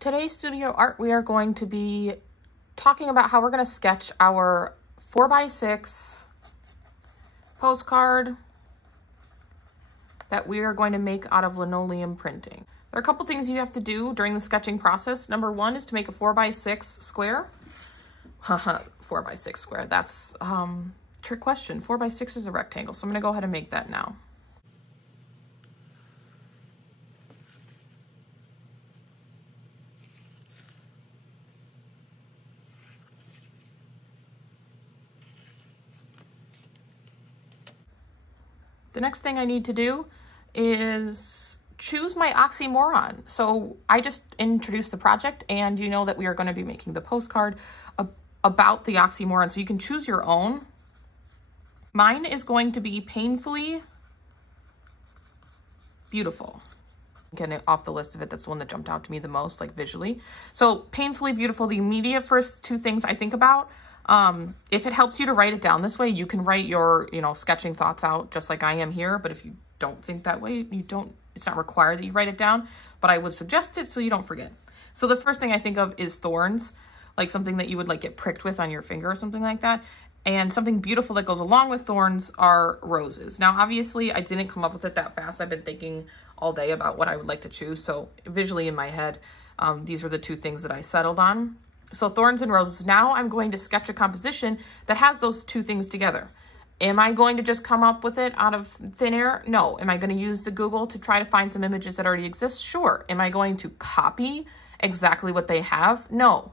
Today's studio art, we are going to be talking about how we're going to sketch our 4x6 postcard that we are going to make out of linoleum printing. There are a couple things you have to do during the sketching process. Number one is to make a 4x6 square. 4x6 square, that's trick question. 4x6 is a rectangle, so I'm going to go ahead and make that now. The next thing I need to do is choose my oxymoron. So I just introduced the project, and you know that we are going to be making the postcard about the oxymoron, so you can choose your own. Mine is going to be painfully beautiful. Getting off the list of it, that's the one that jumped out to me the most, like visually. So painfully beautiful, the immediate first two things I think about. If it helps you to write it down this way, you can write your, sketching thoughts out just like I am here. But if you don't think that way, it's not required that you write it down, but I would suggest it so you don't forget. So the first thing I think of is thorns, like something that you would like get pricked with on your finger or something like that. And something beautiful that goes along with thorns are roses. Now, obviously I didn't come up with it that fast. I've been thinking all day about what I would like to choose. So visually in my head, these were the two things that I settled on. So thorns and roses. Now I'm going to sketch a composition that has those two things together. Am I going to just come up with it out of thin air? No. Am I going to use the Google to try to find some images that already exist? Sure. Am I going to copy exactly what they have? No.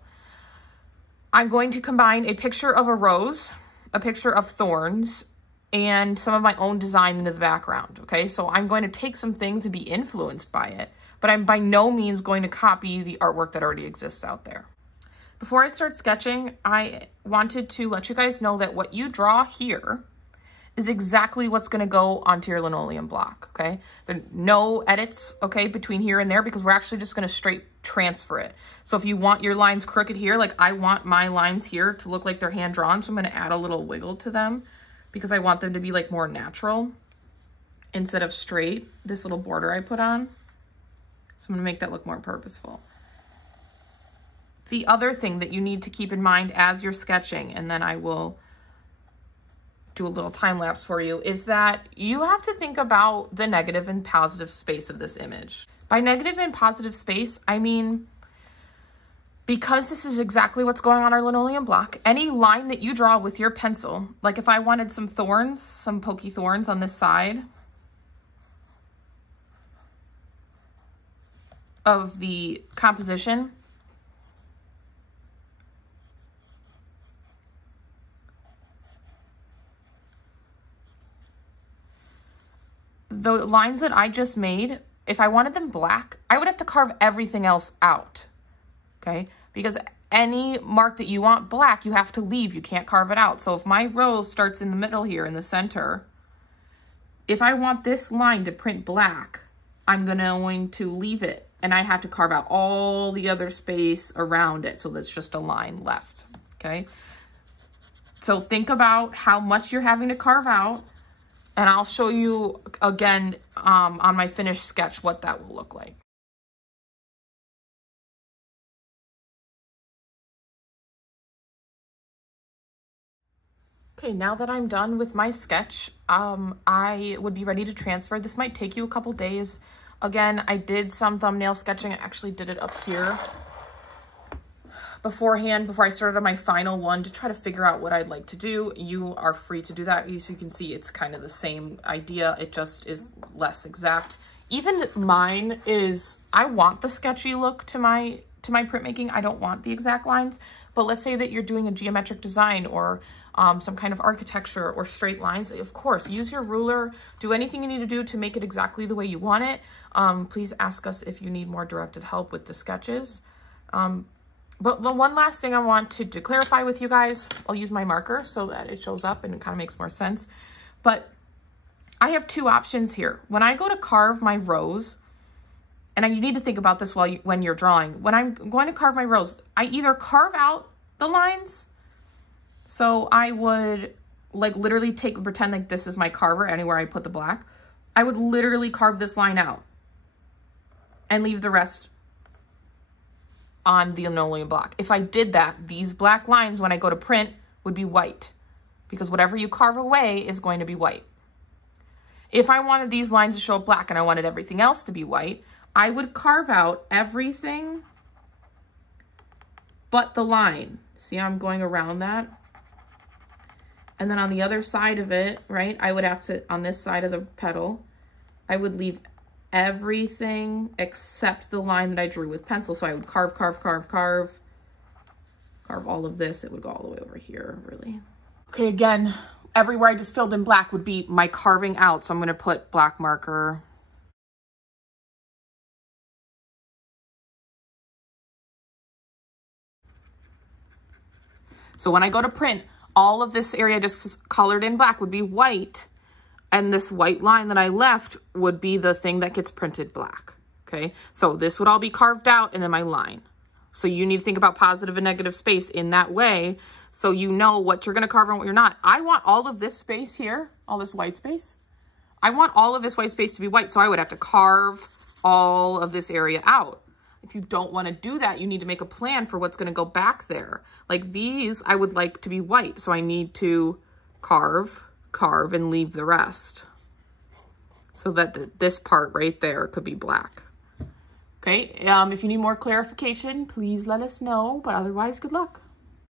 I'm going to combine a picture of a rose, a picture of thorns, and some of my own design into the background, okay? So I'm going to take some things and be influenced by it, but I'm by no means going to copy the artwork that already exists out there. Before I start sketching, I wanted to let you guys know that what you draw here is exactly what's going to go onto your linoleum block, okay? There are no edits, okay, between here and there, because we're actually just going to straight transfer it. So if you want your lines crooked here, like I want my lines here to look like they're hand-drawn, so I'm going to add a little wiggle to them because I want them to be like more natural instead of straight, this little border I put on. So I'm going to make that look more purposeful. The other thing that you need to keep in mind as you're sketching, and then I will do a little time lapse for you, is that you have to think about the negative and positive space of this image. By negative and positive space, I mean, because this is exactly what's going on our linoleum block, any line that you draw with your pencil, like if I wanted some thorns, some pokey thorns on this side of the composition, the lines that I just made, if I wanted them black, I would have to carve everything else out, okay? Because any mark that you want black, you have to leave. You can't carve it out. So if my rose starts in the middle here in the center, if I want this line to print black, I'm going to leave it, and I have to carve out all the other space around it so that's just a line left, okay? So think about how much you're having to carve out, and I'll show you again on my finished sketch what that will look like. Okay, now that I'm done with my sketch, I would be ready to transfer. This might take you a couple days. Again, I did some thumbnail sketching. I actually did it up here beforehand, before I started on my final one, to try to figure out what I'd like to do. You are free to do that. As you can see, it's kind of the same idea. It just is less exact. Even mine is, I want the sketchy look to my printmaking. I don't want the exact lines, but let's say that you're doing a geometric design or some kind of architecture or straight lines. Of course, use your ruler, do anything you need to do to make it exactly the way you want it. Please ask us if you need more directed help with the sketches. But the one last thing I want to clarify with you guys, I'll use my marker so that it shows up and it kind of makes more sense. But I have two options here. When I go to carve my rose, and you need to think about this when you're drawing. When I'm going to carve my rose, I either carve out the lines. So I would like literally pretend like this is my carver anywhere I put the black. I would literally carve this line out and leave the rest on the linoleum block. If I did that, these black lines when I go to print would be white, because whatever you carve away is going to be white. If I wanted these lines to show up black and I wanted everything else to be white, I would carve out everything but the line. See how I'm going around that? And then on the other side of it, right, I would have to, on this side of the petal, I would leave everything except the line that I drew with pencil. So I would carve all of this. It would go all the way over here, really. Okay, again, everywhere I just filled in black would be my carving out. So I'm going to put black marker. So when I go to print, all of this area just colored in black would be white. And this white line that I left would be the thing that gets printed black, okay? So this would all be carved out and then my line. So you need to think about positive and negative space in that way so you know what you're gonna carve and what you're not. I want all of this space here, all this white space. I want all of this white space to be white, so I would have to carve all of this area out. If you don't wanna do that, you need to make a plan for what's gonna go back there. Like these, I would like to be white, so I need to carve and leave the rest so that this part right there could be black. Okay, if you need more clarification, please let us know, but otherwise, good luck.